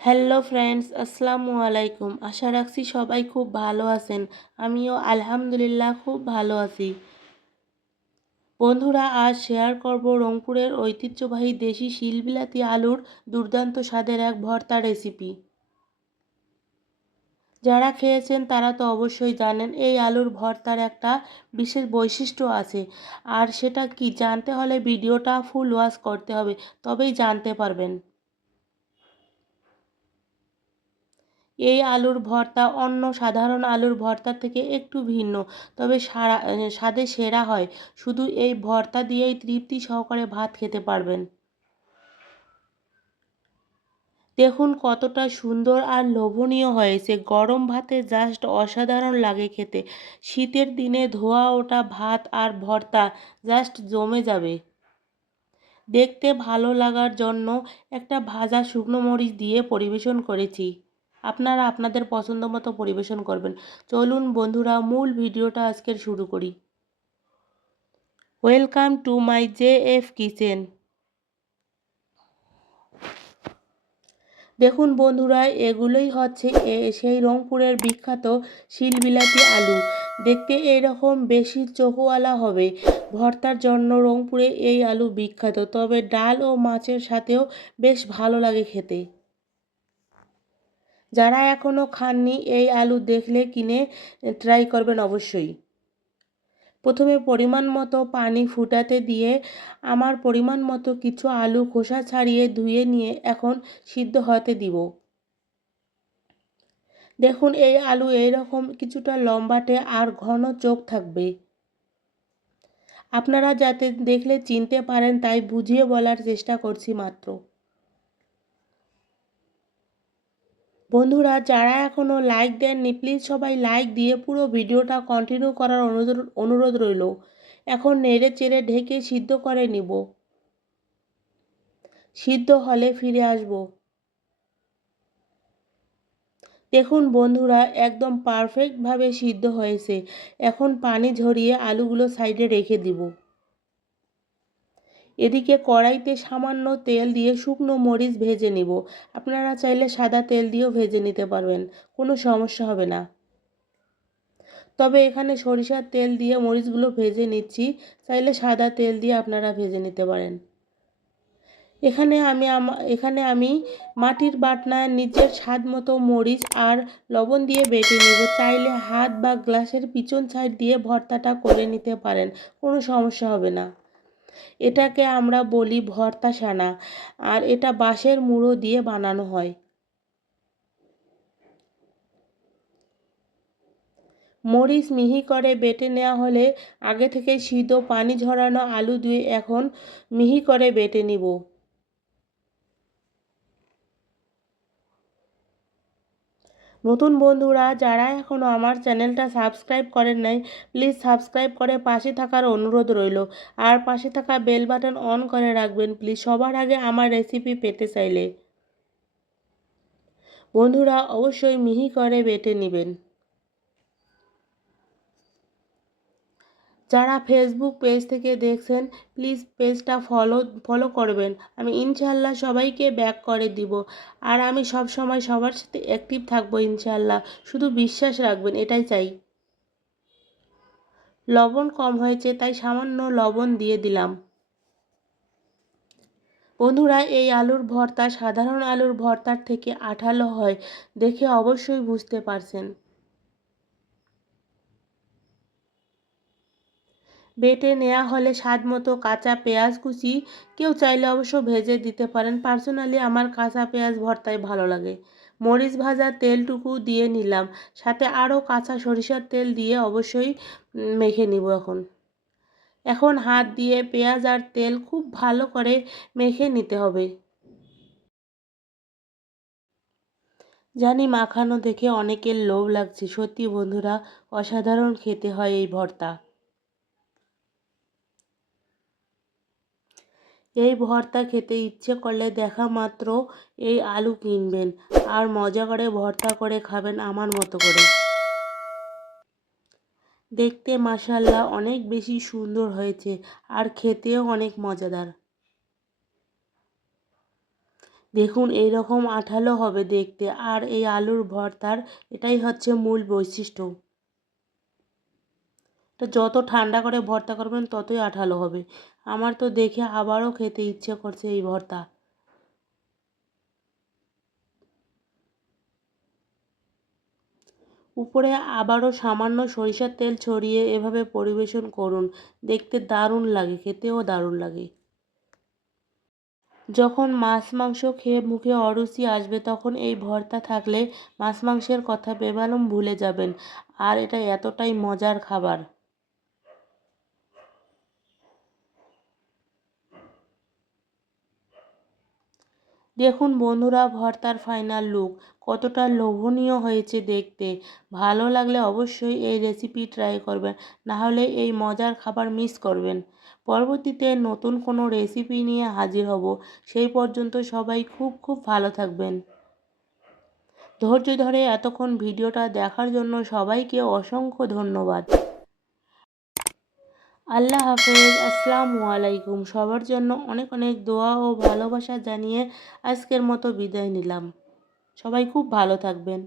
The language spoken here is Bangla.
হ্যালো ফ্রেন্ডস, আসসালামু আলাইকুম। আশা রাখছি সবাই খুব ভালো আছেন। আমিও আলহামদুলিল্লাহ খুব ভালো আছি। বন্ধুরা, আজ শেয়ার করব রংপুরের ঐতিহ্যবাহী দেশি শিলবিলাতি আলুর দুর্দান্ত স্বাদের এক ভর্তা রেসিপি যারা খেয়েছেন তারা তো অবশ্যই জানেন, এই আলুর ভর্তার একটা বিশেষ বৈশিষ্ট্য আছে। আর সেটা কি জানতে হলে ভিডিওটা ফুল ওয়াশ করতে হবে, তবেই জানতে পারবেন। এই আলুর ভর্তা অন্য সাধারণ আলুর ভর্তার থেকে একটু ভিন্ন, তবে সারা স্বাদে সেরা হয়। শুধু এই ভর্তা দিয়েই তৃপ্তি সহকারে ভাত খেতে পারবেন। দেখুন কতটা সুন্দর আর লোভনীয় হয়েছে। গরম ভাতে জাস্ট অসাধারণ লাগে খেতে। শীতের দিনে ধোয়া ওটা ভাত আর ভর্তা জাস্ট জমে যাবে। দেখতে ভালো লাগার জন্য একটা ভাজা শুকনো মরিচ দিয়ে পরিবেশন করেছি। আপনারা আপনাদের পছন্দ মতো পরিবেশন করবেন। চলুন বন্ধুরা, মূল ভিডিওটা আজকের শুরু করি। Welcome to my J F kitchen দেখুন বন্ধুরা, এগুলোই হচ্ছে সেই রংপুরের বিখ্যাত শিলবিলাতি আলু। দেখতে এরকম বেশি চোখওয়ালা হবে। ভর্তার জন্য রংপুরে এই আলু বিখ্যাত, তবে ডাল ও মাছের সাথেও বেশ ভালো লাগে খেতে। যারা এখনও খাননি, এই আলু দেখলে কিনে ট্রাই করবেন অবশ্যই। প্রথমে পরিমাণ মতো পানি ফুটাতে দিয়ে, আমার পরিমাণ মতো কিছু আলু খোসা ছাড়িয়ে ধুয়ে নিয়ে এখন সিদ্ধ হতে দিব। দেখুন, এই আলু এইরকম কিছুটা লম্বাটে আর ঘন চোখ থাকবে। আপনারা যাতে দেখলে চিনতে পারেন, তাই বুঝিয়ে বলার চেষ্টা করছি মাত্র। বন্ধুরা, যারা এখনও লাইক দেননি প্লিজ সবাই লাইক দিয়ে পুরো ভিডিওটা কন্টিনিউ করার অনুরোধ অনুরোধ রইল। এখন নেড়ে চেড়ে ঢেকে সিদ্ধ করে নিব। সিদ্ধ হলে ফিরে আসব। দেখুন বন্ধুরা, একদম পারফেক্টভাবে সিদ্ধ হয়েছে। এখন পানি ঝরিয়ে আলুগুলো সাইডে রেখে দিব। এদিকে কড়াইতে সামান্য তেল দিয়ে শুকনো মরিচ ভেজে নিব। আপনারা চাইলে সাদা তেল দিয়েও ভেজে নিতে পারবেন, কোনো সমস্যা হবে না। তবে এখানে সরিষার তেল দিয়ে মরিচগুলো ভেজে নিচ্ছি, চাইলে সাদা তেল দিয়ে আপনারা ভেজে নিতে পারেন। এখানে আমি এখানে আমি মাটির বাটনায় নিচের স্বাদ মতো মরিচ আর লবণ দিয়ে বেটে নেব। চাইলে হাত বা গ্লাসের পিছন সাইড দিয়ে ভর্তাটা করে নিতে পারেন, কোনো সমস্যা হবে না। এটাকে আমরা বলি ভর্তা সানা আর এটা বাঁশের মুড়ো দিয়ে বানানো হয়। মরিচ মিহি করে বেটে নেওয়া হলে আগে থেকে সিদ্ধ পানি ঝরানো আলু দিয়ে এখন মিহি করে বেটে নিব। নতুন বন্ধুরা, যারা এখনও আমার চ্যানেলটা সাবস্ক্রাইব করেন নাই প্লিজ সাবস্ক্রাইব করে পাশে থাকার অনুরোধ রইল। আর পাশে থাকা বেল বাটন অন করে রাখবেন প্লিজ সবার আগে আমার রেসিপি পেতে চাইলে। বন্ধুরা, অবশ্যই মিহি করে বেটে নেবেন। যারা ফেসবুক পেজ থেকে দেখছেন প্লিজ পেজটা ফলো ফলো করবেন। আমি ইনশাল্লাহ সবাইকে ব্যাক করে দিব। আর আমি সব সময় সবার সাথে অ্যাক্টিভ থাকব ইনশাল্লাহ শুধু বিশ্বাস রাখবেন, এটাই চাই। লবণ কম হয়েছে, তাই সামান্য লবণ দিয়ে দিলাম। বন্ধুরা, এই আলুর ভর্তা সাধারণ আলুর ভর্তার থেকে আঠালো হয়, দেখে অবশ্যই বুঝতে পারছেন। বেটে নেওয়া হলে স্বাদ মতো কাঁচা পেঁয়াজ কুচি, কেউ চাইলে অবশ্য ভেজে দিতে পারেন। পার্সোনালি আমার কাঁচা পেঁয়াজ ভর্তাই ভালো লাগে। মরিচ ভাজা তেলটুকু দিয়ে নিলাম, সাথে আরও কাঁচা সরিষার তেল দিয়ে অবশ্যই মেখে নিব এখন। এখন হাত দিয়ে পেঁয়াজ আর তেল খুব ভালো করে মেখে নিতে হবে। জানি মাখানো দেখে অনেকের লোভ লাগছে। সত্যি বন্ধুরা, অসাধারণ খেতে হয় এই ভর্তা। এই ভর্তা খেতে ইচ্ছে করলে দেখা মাত্র এই আলু কিনবেন। আর মজা করে ভর্তা করে খাবেন আমার মতো করে। দেখতে মাসাল্লাহ অনেক বেশি সুন্দর হয়েছে আর খেতেও অনেক মজাদার। দেখুন এই রকম আঠালো হবে দেখতে। আর এই আলুর ভর্তার এটাই হচ্ছে মূল বৈশিষ্ট্য। এটা যত ঠান্ডা করে ভর্তা করবেন, ততই আঠালো হবে। আমার তো দেখে আবারও খেতে ইচ্ছে করছে এই ভর্তা। উপরে আবারও সামান্য সরিষার তেল ছড়িয়ে এভাবে পরিবেশন করুন। দেখতে দারুণ লাগে, খেতেও দারুণ লাগে। যখন মাছ মাংস খেয়ে মুখে অরুচি আসবে, তখন এই ভর্তা থাকলে মাছ মাংসের কথা বেমালুম ভুলে যাবেন। আর এটা এতটাই মজার খাবার। দেখুন বন্ধুরা, ভর্তার ফাইনাল লুক কতটা লোভনীয় হয়েছে দেখতে। ভালো লাগলে অবশ্যই এই রেসিপি ট্রাই করবেন, নাহলে এই মজার খাবার মিস করবেন। পরবর্তীতে নতুন কোনো রেসিপি নিয়ে হাজির হব। সেই পর্যন্ত সবাই খুব খুব ভালো থাকবেন। ধৈর্য ধরে এতক্ষণ ভিডিওটা দেখার জন্য সবাইকে অসংখ্য ধন্যবাদ। আল্লাহ হাফেজ, আসসালামু আলাইকুম। সবার জন্য অনেক অনেক দোয়া ও ভালোবাসা জানিয়ে আজকের মতো বিদায় নিলাম। সবাই খুব ভালো থাকবেন।